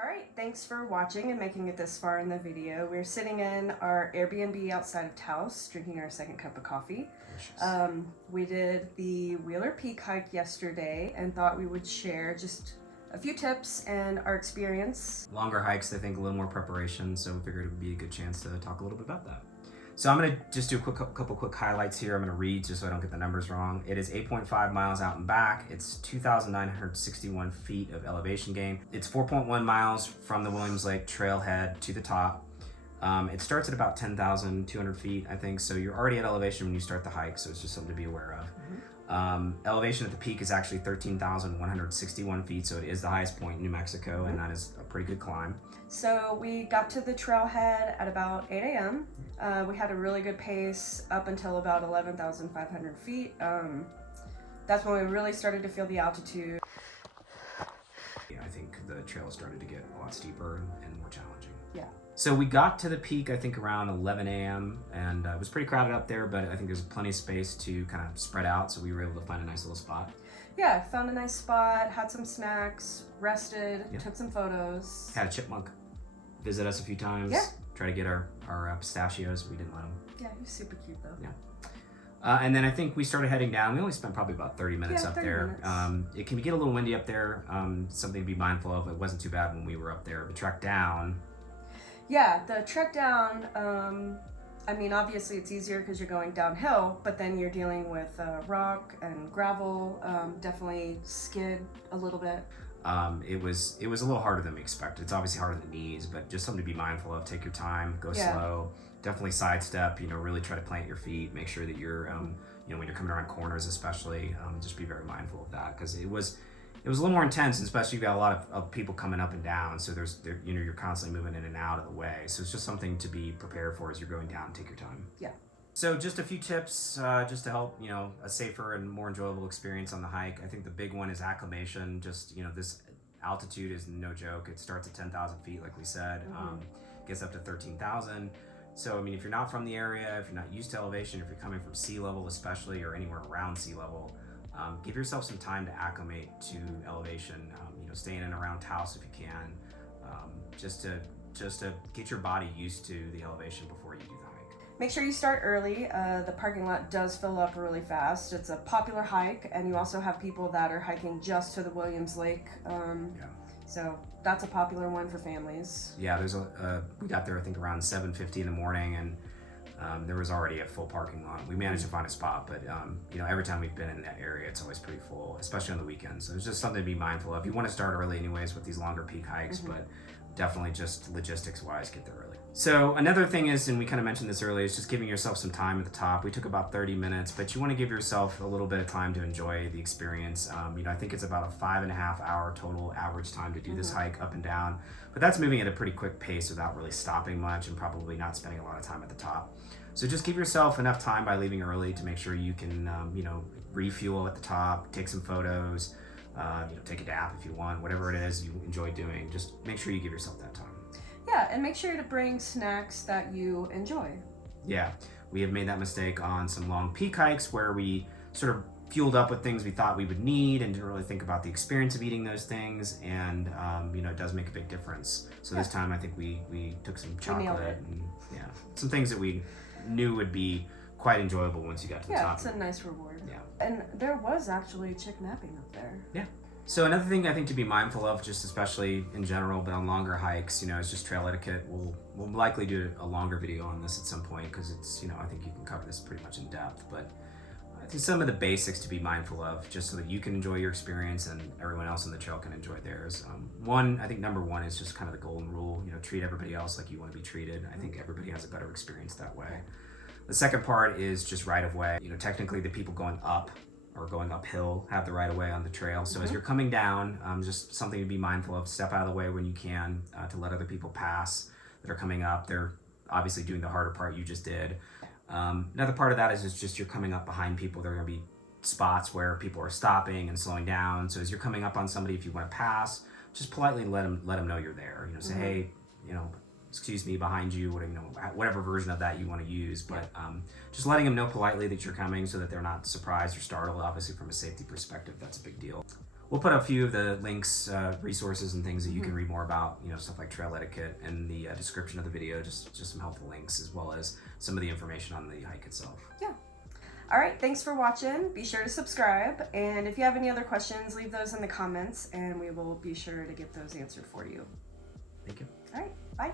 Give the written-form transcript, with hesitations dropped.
Alright, thanks for watching and making it this far in the video. We're sitting in our Airbnb outside of Taos, drinking our second cup of coffee. We did the Wheeler Peak hike yesterday and thought we would share just a few tips and our experience. Longer hikes, I think a little more preparation, so we figured it would be a good chance to talk a little bit about that. So I'm going to just do a couple quick highlights here. I'm going to read just so I don't get the numbers wrong. It is 8.5 miles out and back. It's 2,961 feet of elevation gain. It's 4.1 miles from the Williams Lake trailhead to the top. It starts at about 10,200 feet, I think. So you're already at elevation when you start the hike. So it's just something to be aware of. Elevation at the peak is actually 13,161 feet. So it is the highest point in New Mexico, and that is a pretty good climb. So we got to the trailhead at about 8 a.m. We had a really good pace up until about 11,500 feet. That's when we really started to feel the altitude. Yeah, I think the trail started to get a lot steeper and more challenging. Yeah. So we got to the peak, I think around 11 a.m. and it was pretty crowded up there, but I think there's plenty of space to kind of spread out. So we were able to find a nice little spot. Yeah, found a nice spot, had some snacks, rested, took some photos. Had a chipmunk visit us a few times. Yeah. Try to get our pistachios. We didn't let him. Yeah, he was super cute though. Yeah. And then I think we started heading down. We only spent probably about 30 minutes up there. It can get a little windy up there. Something to be mindful of. It wasn't too bad when we were up there. The trek down. Yeah, the trek down, I mean, obviously it's easier because you're going downhill, but then you're dealing with rock and gravel, definitely skid a little bit. It was a little harder than we expected. It's obviously harder than these, but just something to be mindful of. Take your time, go slow. Definitely sidestep, really try to plant your feet. Make sure that you're, when you're coming around corners especially, just be very mindful of that, because it was a little more intense, and especially you've got a lot of people coming up and down, so you're constantly moving in and out of the way. So it's just something to be prepared for as you're going down. Take your time. Yeah. So just a few tips just to help, a safer and more enjoyable experience on the hike. I think the big one is acclimation. Just, this altitude is no joke. It starts at 10,000 feet, like we said, gets up to 13,000. So, I mean, if you're not from the area, if you're not used to elevation, if you're coming from sea level especially, or anywhere around sea level, give yourself some time to acclimate to elevation. Stay in and around Taos if you can, just to get your body used to the elevation before you do the hike. Make sure you start early. The parking lot does fill up really fast. It's a popular hike, and you also have people that are hiking just to the Williams Lake. So that's a popular one for families. Yeah, we got there I think around 7:50 in the morning, and There was already a full parking lot. We managed to find a spot, but you know, every time we've been in that area, it's always pretty full, especially on the weekends. So it's just something to be mindful of. You want to start early anyways with these longer peak hikes, but definitely just logistics wise, get there early. So another thing is, and we kind of mentioned this earlier, is just giving yourself some time at the top. We took about 30 minutes, but you want to give yourself a little bit of time to enjoy the experience. You know, I think it's about a 5.5 hour total average time to do this hike up and down, but that's moving at a pretty quick pace without really stopping much and probably not spending a lot of time at the top. So just give yourself enough time by leaving early to make sure you can, you know, refuel at the top, take some photos, you know, take a nap if you want, whatever it is you enjoy doing. Just make sure you give yourself that time. Yeah, and make sure to bring snacks that you enjoy. Yeah, we have made that mistake on some long peak hikes where we sort of fueled up with things we thought we would need and didn't really think about the experience of eating those things, and you know, it does make a big difference. So this time I think we took some chocolate and some things that we knew would be quite enjoyable once you got to the top. Yeah, it's a nice reward. Yeah. And there was actually a chick napping up there. Yeah. So another thing I think to be mindful of, just especially in general, but on longer hikes, you know, is just trail etiquette. We'll likely do a longer video on this at some point because it's, you know, I think you can cover this pretty much in depth, but I think some of the basics to be mindful of just so that you can enjoy your experience and everyone else on the trail can enjoy theirs. I think number one is just kind of the golden rule, you know, treat everybody else like you want to be treated. I think everybody has a better experience that way. The second part is just right of way. You know, technically the people going up or going uphill have the right of way on the trail. So as you're coming down, just something to be mindful of, step out of the way when you can to let other people pass that are coming up. They're obviously doing the harder part you just did. Another part of that is just you're coming up behind people. There are going to be spots where people are stopping and slowing down. So as you're coming up on somebody, if you want to pass, just politely let them know you're there. You know, say, hey, you know, excuse me, behind you, whatever version of that you want to use, but just letting them know politely that you're coming so that they're not surprised or startled. Obviously from a safety perspective, that's a big deal. We'll put a few of the links, resources and things that you can read more about, you know, stuff like trail etiquette in the description of the video, just some helpful links as well as some of the information on the hike itself. Yeah. All right, thanks for watching. Be sure to subscribe, and if you have any other questions, leave those in the comments and we will be sure to get those answered for you. Thank you. All right, bye.